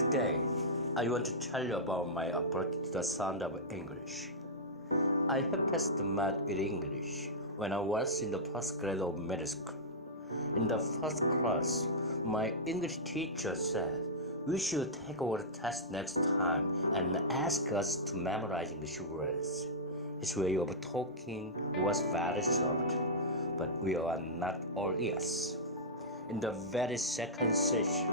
Today, I want to tell you about my approach to the sound of English. I have passed the math with English when I was in the first grade of middle school. In the first class, my English teacher said we should take over the test next time and ask us to memorize English words. His way of talking was very soft, but we are not all ears. In the very second session,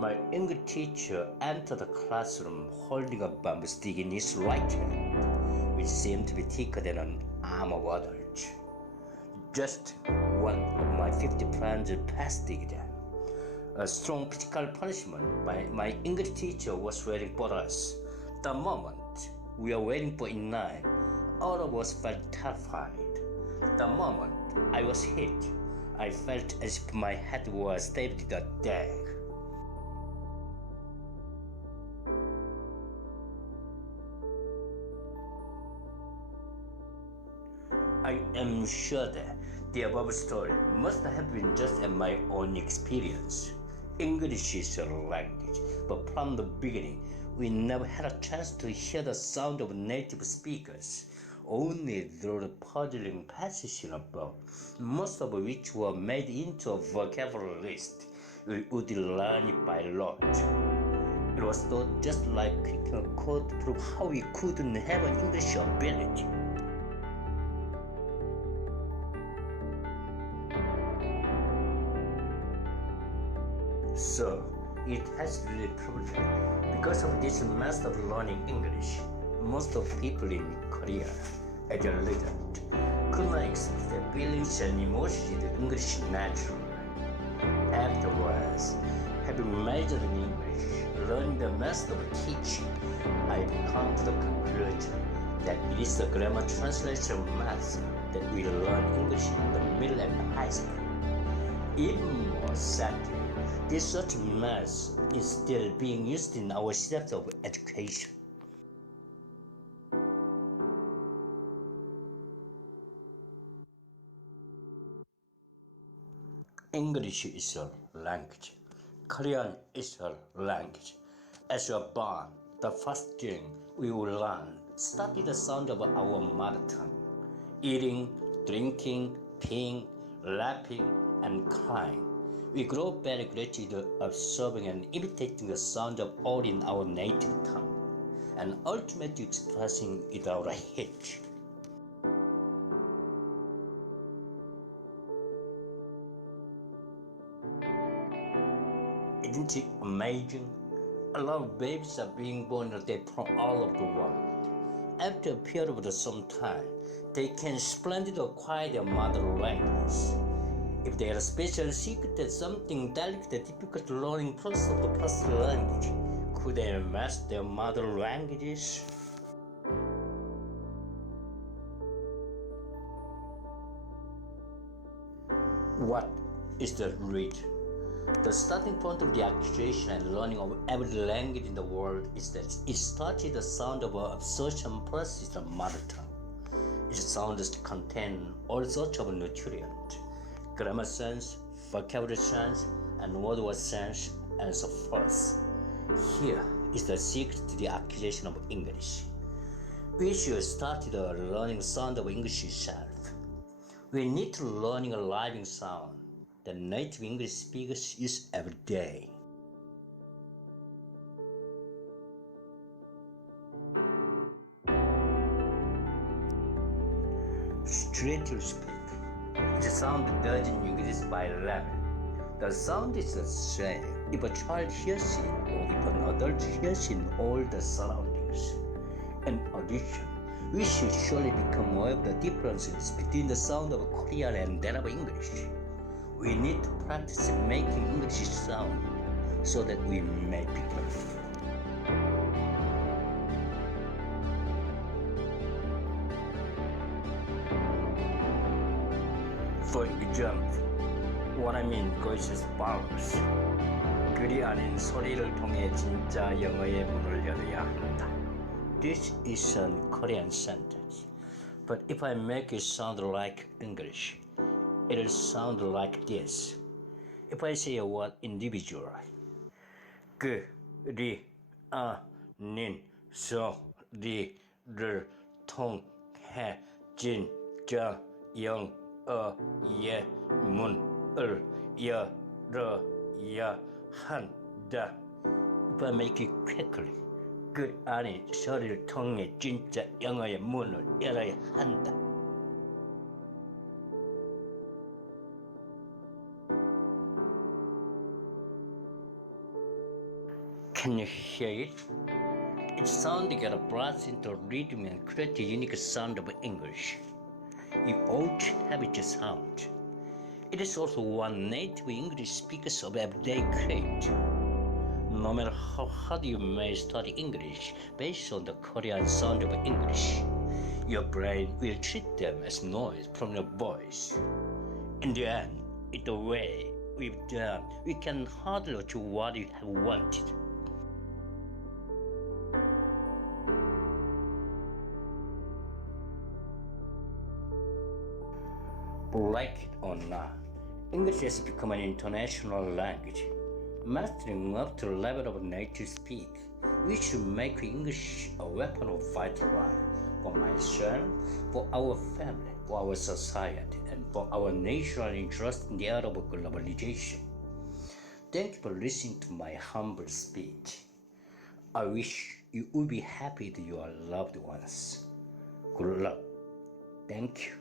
my English teacher entered the classroom holding a bamboo stick in his right hand, which seemed to be thicker than an arm of adult. Just one of my 50 friends passed the exam. A strong physical punishment by my English teacher was waiting for us. The moment we were waiting for in line, all of us felt terrified. The moment I was hit, I felt as if my head was stabbed with a dagger. I am sure that the above story must have been just my own experience. English is a language, but from the beginning, we never had a chance to hear the sound of native speakers, only through the puzzling passages in a book, most of which were made into a vocabulary list. We would learn it by rote. It was thought just like cracking a code to prove how we couldn't have an English ability. So, it has really proved that because of this method of learning English, most of people in Korea, as a result, could not express their feelings and emotions in English naturally. Afterwards, having majored in English, learning the method of teaching, I come to the conclusion that it is the grammar translation method that we learn English in the middle and high school. Even more sadly, this such method is still being used in our system of education. English is a language. Korean is a language. As we are born, the first thing we will learn starts with the sound of our mother tongue. Eating, drinking, peeing, laughing, and crying. We grow very gradually to observing and imitating the sound of all in our native tongue, and ultimately expressing it without a hitch. Isn't it amazing? A lot of babies are being born a day from all over the world. After a period of some time, they can splendidly acquire their mother language. If they are a special secret at something delicate and difficult learning process of the first language, could they master their mother languages? What is the read? The starting point of the acquisition and learning of every language in the world is that it starts with the sound of an absorption process of mother tongue. It sounds contain all sorts of nutrients. Grammar sense, vocabulary sense, and word sense, and so forth. Here is the secret to the acquisition of English. We should start with the learning sound of English itself. We need to learn a living sound that native English speakers use every day. Strictly speaking, the sound doesn't exist by level. The sound is the same if a child hears it or if an adult hears it in all the surroundings. In addition, we should surely become aware of the differences between the sound of Korean and that of English. We need to practice making English sound so that we may pick it up. For example, what I mean goes as follows. 글이 아닌 소리를 통해 진짜 영어의 문을 열어야 한다. This is a Korean sentence, but if I make it sound like English, it'll sound like this. If I say a word individually, 글이 아닌 소리를 통해 진짜 영어의 문을 열어야 한다. If I make it quickly, 그 안에 소리를 통해 진짜 영어의 문을 열어야 한다. Can you hear it? It sounds like a blast into rhythm and create a unique sound of English. You ought to have it sound. It is also one native English speakers of everyday create. No matter how hard you may study English based on the Korean sound of English, your brain will treat them as noise from your voice. In the end, it's the way we've done, we can hardly achieve what you have wanted. Like it or not, English has become an international language. Mastering up to the level of native speak, we should make English a weapon of vital life for myself, for our family, for our society, and for our national interest in the era of globalization. Thank you for listening to my humble speech. I wish you would be happy with your loved ones. Good luck. Thank you.